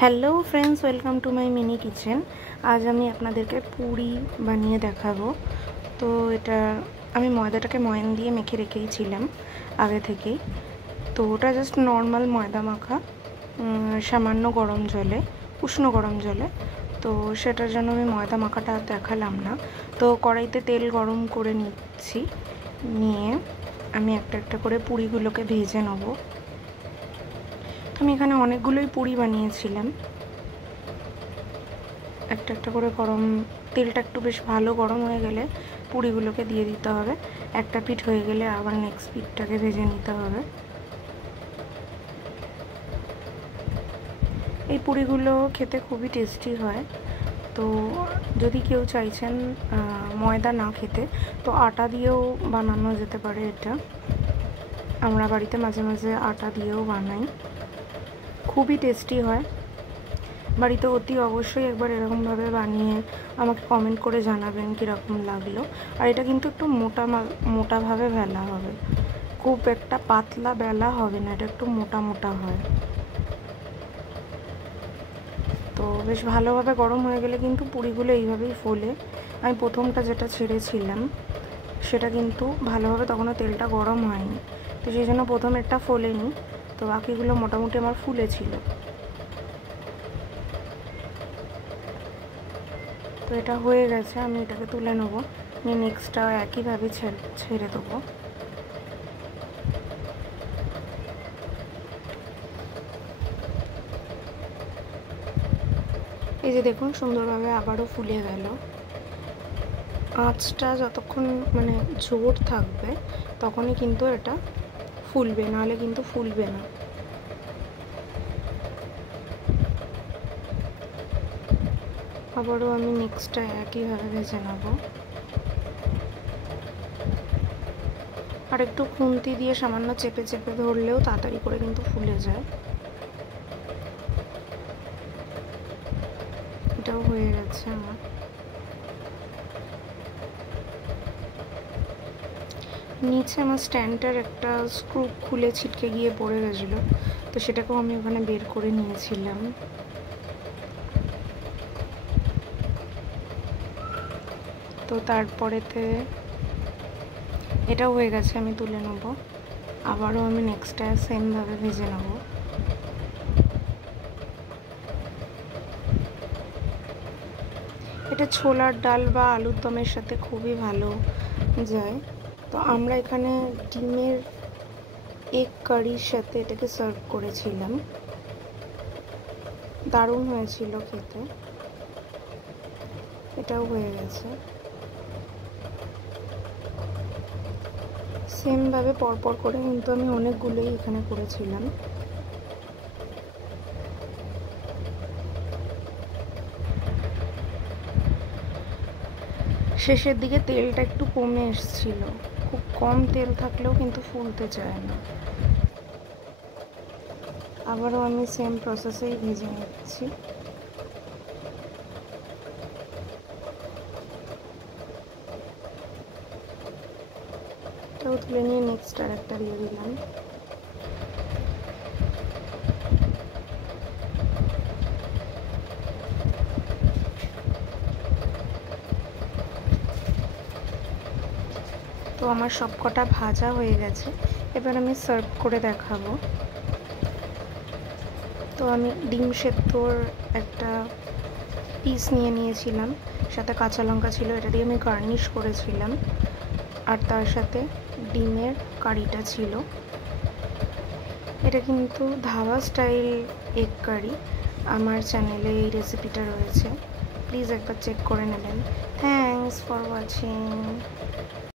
Hello friends, welcome to my mini kitchen. আজ আমি আপনাদেরকে পুরি বানিয়ে দেখাবো। তো এটা আমি ময়দাটাকে ময়ান দিয়ে মেখে রেখেইছিলাম আগে থেকেই। তো ওটা জাস্ট নর্মাল ময়দা মাখা, সামান্য গরম জলে, উষ্ণ গরম জলে। তো সেটার জন্য আমি ময়দা মাখাটা দেখালাম না। তো কড়াইতে তেল গরম করে নিচ্ছি, নিয়ে আমি একটা একটা করে পুরিগুলোকে ভেজে নেবো। আমি এখানে অনেকগুলোই পুরি বানিয়েছিলাম। একটা একটা করে তেলটা একটু বেশ ভালো গরম হয়ে গেলে পুরিগুলোকে দিয়ে দিতে হবে। একটা পিঠ হয়ে গেলে আবার নেক্সট পিঠটাকে ভেজে নিতে হবে। এই পুরিগুলো খেতে খুবই টেস্টি হয়। তো যদি কেউ চাইছেন ময়দা না খেতে, তো আটা দিয়েও বানানো যেতে পারে। এটা আমরা বাড়িতে মাঝে মাঝে আটা দিয়েও বানাই, খুবই টেস্টি হয়। বাড়িতে অতি অবশ্যই একবার এরকমভাবে বানিয়ে আমাকে কমেন্ট করে জানাবেন কীরকম লাগলো। আর এটা কিন্তু একটু মোটাভাবে বেলা হবে, খুব একটা পাতলা বেলা হবে না, এটা একটু মোটা মোটা হয়। তো বেশ ভালোভাবে গরম হয়ে গেলে কিন্তু পুরিগুলো এইভাবেই ফোলে। আমি প্রথমটা যেটা ছেড়েছিলাম সেটা কিন্তু ভালোভাবে তখনও তেলটা গরম হয়নি, তো সেই জন্য প্রথমেরটা ফোলেনি। তো বাকিগুলো মোটামুটি আমার ফুলেছিল। তো এটা হয়ে গেছে, আমি এটাকে তুলে নেবো, নিয়ে নেক্সটটা একইভাবে ছেড়ে দেবো। এই যে দেখুন, সুন্দরভাবে আবারও ফুলে গেল। আঁচটা যতক্ষণ জোর থাকবে তখনই কিন্তু এটা ফুলবে, নাহলে কিন্তু ফুলবে না। আবারও আমি নেক্সটটা একইভাবে ভেজে নেব। আর একটু খুন্তি দিয়ে সামান্য চেপে চেপে ধরলেও তাড়াতাড়ি করে কিন্তু ফুলে যায়। এটাও হয়ে গেছে আমার। নিচে আমার স্ট্যান্ডটার একটা স্ক্রু খুলে ছিটকে গিয়ে পড়ে গেছিলো, তো সেটাকেও আমি ওখানে বের করে নিয়েছিলাম। তো তারপরেতে এটাও হয়ে গেছে, আমি তুলে নেব। আবারও আমি নেক্সটটা সেমভাবে ভেজে নেব। এটা ছোলার ডাল বা আলুর দমের সাথে খুবই ভালো যায়। তো আমরা এখানে ডিমের এগ কারির সাথে এটাকে সার্ভ করেছিলাম, দারুণ হয়েছিল খেতে। এটাও হয়ে গেছে। সেমভাবে পরপর করে কিন্তু আমি অনেকগুলোই এখানে করেছিলাম। শেষের দিকে তেলটা একটু কমে এসেছিল, খুব কম তেল থাকলেও কিন্তু ফুলতে চায় না। আবারও আমি সেম প্রসেসেই ভেজে নিচ্ছি। এটাও তুলে নিয়ে নেক্সট আর একটা দিয়ে দিলাম। তো আমার সবকটা ভাজা হয়ে গেছে, এবার আমি সার্ভ করে দেখাবো। তো আমি ডিম সেদ্ধর একটা পিস নিয়ে নিয়েছিলাম, সাথে কাঁচা লঙ্কা ছিল, এটা দিয়ে আমি গার্নিশ করেছিলাম। আর তার সাথে ডিমের কারিটা ছিল। এটা কিন্তু ধাবা স্টাইল এগ কারি। আমার চ্যানেলে এই রেসিপিটা রয়েছে, প্লিজ একবার চেক করে নেবেন। Thanks for watching.